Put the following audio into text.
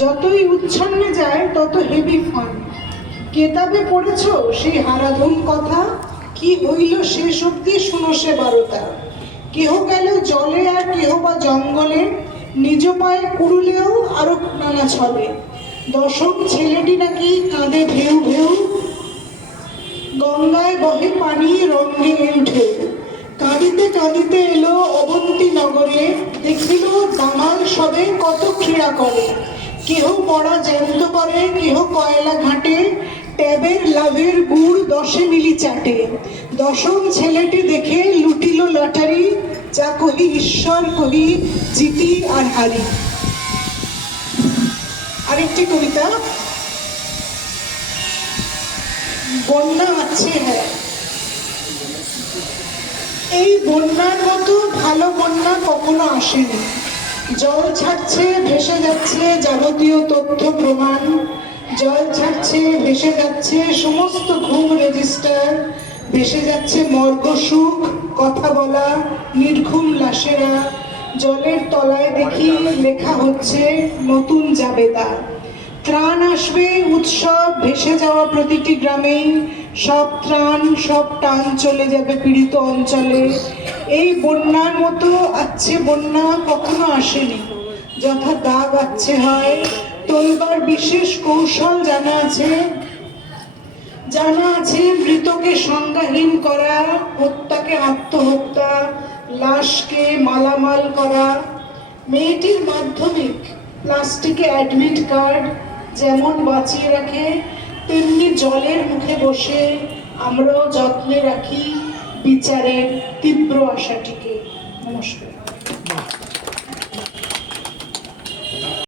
যতই উচ্ছন্নে যায় তত হেভি ফান। কেতাবে পড়েছ সেই হারাধন কথা, কি হইল শেষ অব্দি শুনো সে বারতা। কেহ গেল জলে আর কেহ বা জঙ্গলে, নিজ পায়ে কুড়ুলেও আরো নানা ছলে। দশম ছেলেটি নাকি কাঁদে ভেউ ভেউ, গঙ্গায় বহে পানি রঙ্গে উঠে। কাঁদিতে কাঁদিতে এলো অবন্তী নগরে, দেখিল দামাল সবে কত ক্রীড়া করে। কেহ মরা জ্যান্ত করে, কেহ কয়লা ঘাটে, ট্যাবের লাভের গুড় 10 মিলি চাটে। দশম ছেলেটি দেখে লুটিল লটারি, যা কহি ঈশ্বর কহি জিতি আর হারি। আরেকটি কবিতা, বন্যা আছে হ্যাঁ। এই বন্যার মতো ভালো বন্যা কখনো আসেনি। জল ছাড়ছে, ভেসে যাচ্ছে যাবতীয় তথ্য প্রমাণ। জল ছাড়ছে, ভেসে যাচ্ছে সমস্ত ঘুম রেজিস্টার। ভেসে যাচ্ছে মর্গসুখ, কথা বলা, নির্ঘুম লাশেরা। জলের তলায় দেখি লেখা হচ্ছে নতুন জাবেদা। ত্রাণ আসবে, উৎসব ভেসে যাওয়া প্রতিটি গ্রামেই। সব ত্রাণ, সব টান চলে যাবে পীড়িত অঞ্চলে। এই বন্যার মতো আছে বন্যা কখনো আসেনি। যথা দাগ আছে হয়, তোলবার বিশেষ কৌশল জানা আছে। জানা আছে মৃতকে সংজ্ঞাহীন করা, হত্যাকে আত্মহত্যা, লাশকে মালামাল করা। মেয়েটির মাধ্যমিক, প্লাস্টিকে অ্যাডমিট কার্ড যেমন বাঁচিয়ে রাখে, তেমনি জলের মুখে বসে আমরাও যত্নে রাখি বিচারের তীব্র আশাটিকে। নমস্কার।